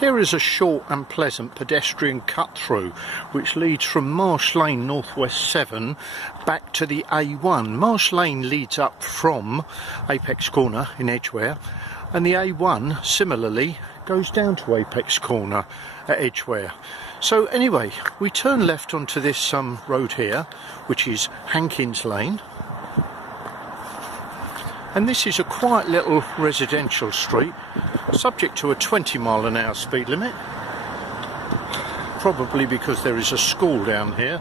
Here is a short and pleasant pedestrian cut-through which leads from Marsh Lane Northwest 7 back to the A1. Marsh Lane leads up from Apex Corner in Edgware, and the A1 similarly goes down to Apex Corner at Edgware. So anyway, we turn left onto this road here, which is Hankins Lane. And this is a quiet little residential street, subject to a 20-mile-an-hour speed limit. Probably because there is a school down here.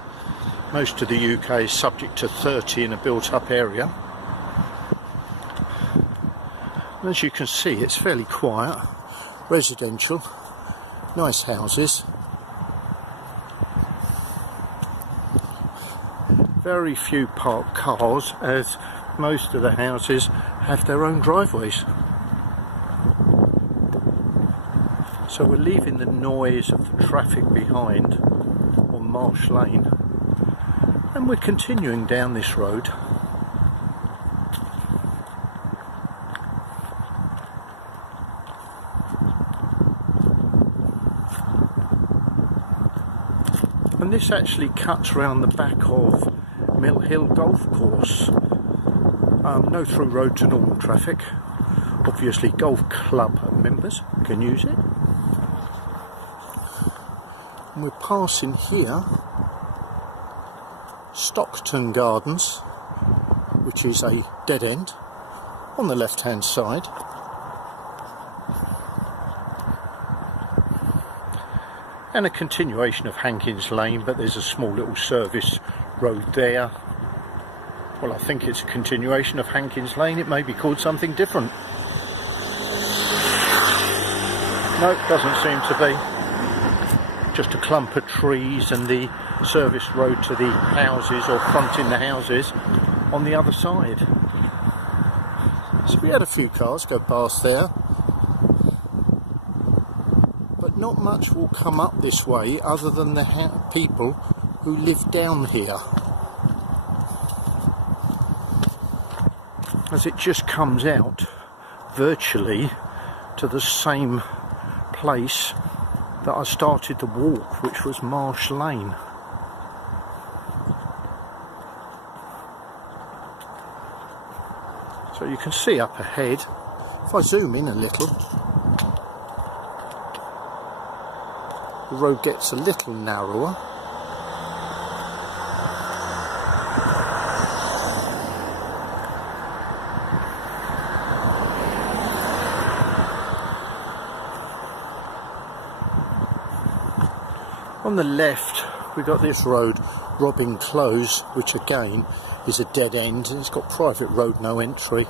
Most of the UK is subject to 30 in a built-up area. And as you can see, it's fairly quiet, residential, nice houses. Very few parked cars, as most of the houses have their own driveways. So we're leaving the noise of the traffic behind on Marsh Lane, and we're continuing down this road. And this actually cuts around the back of Mill Hill Golf Course. No through road to normal traffic. Obviously golf club members can use it. And we're passing here Stockton Gardens, which is a dead end on the left hand side. And a continuation of Hankins Lane, but there's a small little service road there. Well, I think it's a continuation of Hankins Lane. It may be called something different. No, it doesn't seem to be. Just a clump of trees and the service road to the houses, or fronting the houses, on the other side. So we had a few cars go past there. But not much will come up this way other than the people who live down here, as it just comes out virtually to the same place that I started the walk, which was Marsh Lane. So you can see up ahead, if I zoom in a little, the road gets a little narrower. On the left we've got this road, Robbing Close, which again is a dead end, and it's got private road, no entry.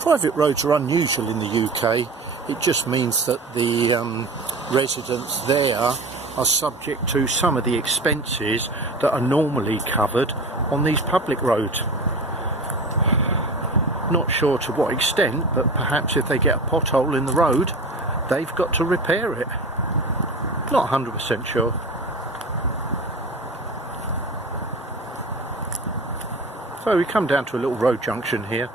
Private roads are unusual in the UK. It just means that the residents there are subject to some of the expenses that are normally covered on these public roads. Not sure to what extent, but perhaps if they get a pothole in the road, they've got to repair it. Not 100% sure. So we come down to a little road junction here.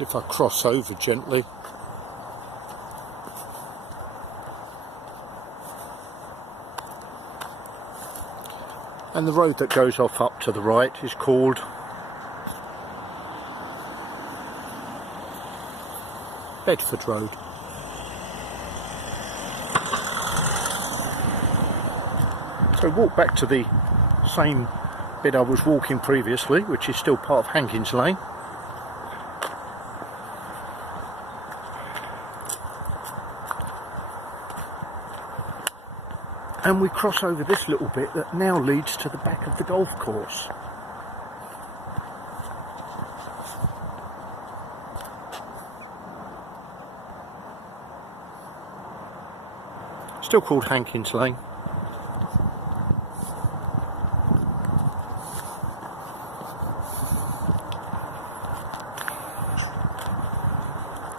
If I cross over gently, and the road that goes off up to the right is called Bedford Road. So walk back to the same bit I was walking previously, which is still part of Hankins Lane. And we cross over this little bit that now leads to the back of the golf course. Still called Hankins Lane.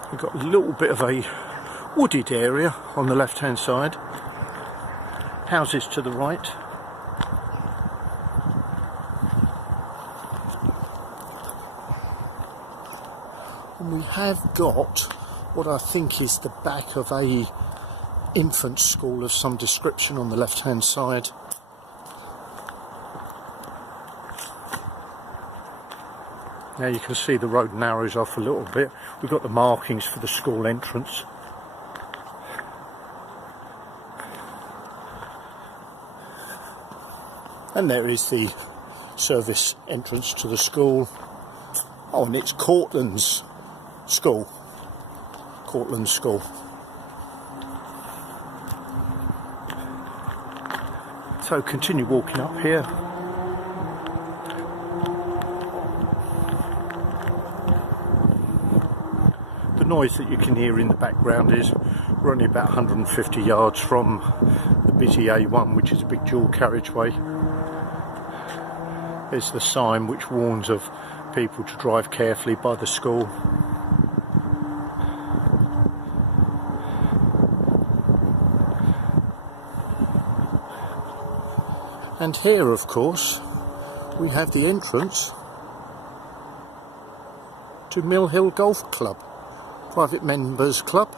We've got a little bit of a wooded area on the left hand side. Houses to the right. And we have got what I think is the back of a infant school of some description on the left hand side. Now you can see the road narrows off a little bit. We've got the markings for the school entrance. And there is the service entrance to the school. Oh, and it's Cortland's school. Cortland School. So continue walking up here. The noise that you can hear in the background is we're only about 150 yards from the busy A1, which is a big dual carriageway. There's the sign which warns of people to drive carefully by the school. And here, of course, we have the entrance to Mill Hill Golf Club, private members club.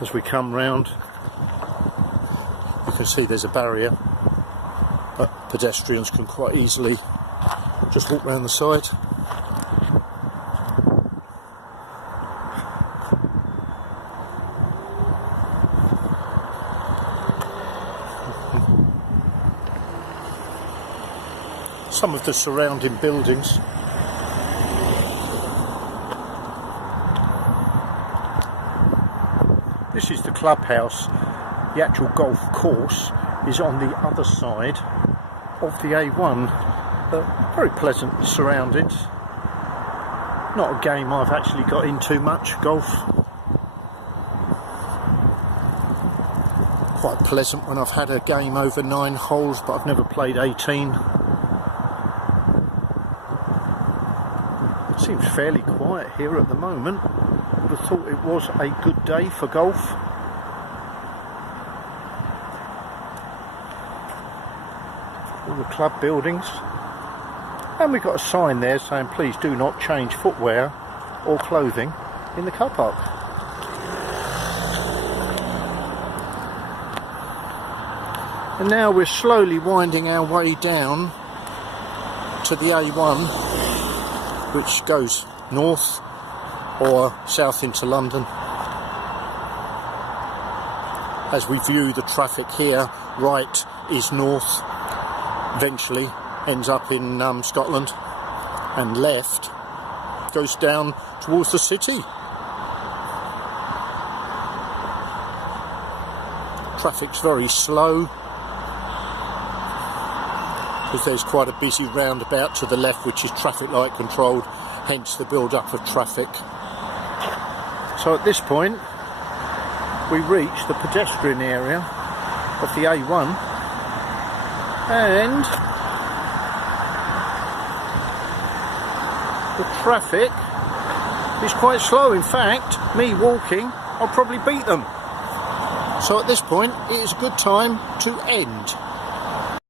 As we come round, you can see there's a barrier, but pedestrians can quite easily just walk round the side. Some of the surrounding buildings. This is the clubhouse. The actual golf course is on the other side of the A1. Very pleasant surroundings. Not a game I've actually got into much, golf. Quite pleasant when I've had a game over 9 holes, but I've never played 18. It seems fairly quiet here at the moment. Would have thought it was a good day for golf. All the club buildings. And we've got a sign there saying please do not change footwear or clothing in the car park. And now we're slowly winding our way down to the A1, which goes north or south into London. As we view the traffic here, right is north, eventually ends up in Scotland, and left goes down towards the city. Traffic's very slow because there's quite a busy roundabout to the left which is traffic light controlled, hence the build up of traffic. So at this point we reach the pedestrian area of the A1, and the traffic is quite slow. In fact, me walking, I'll probably beat them. So at this point it is a good time to end.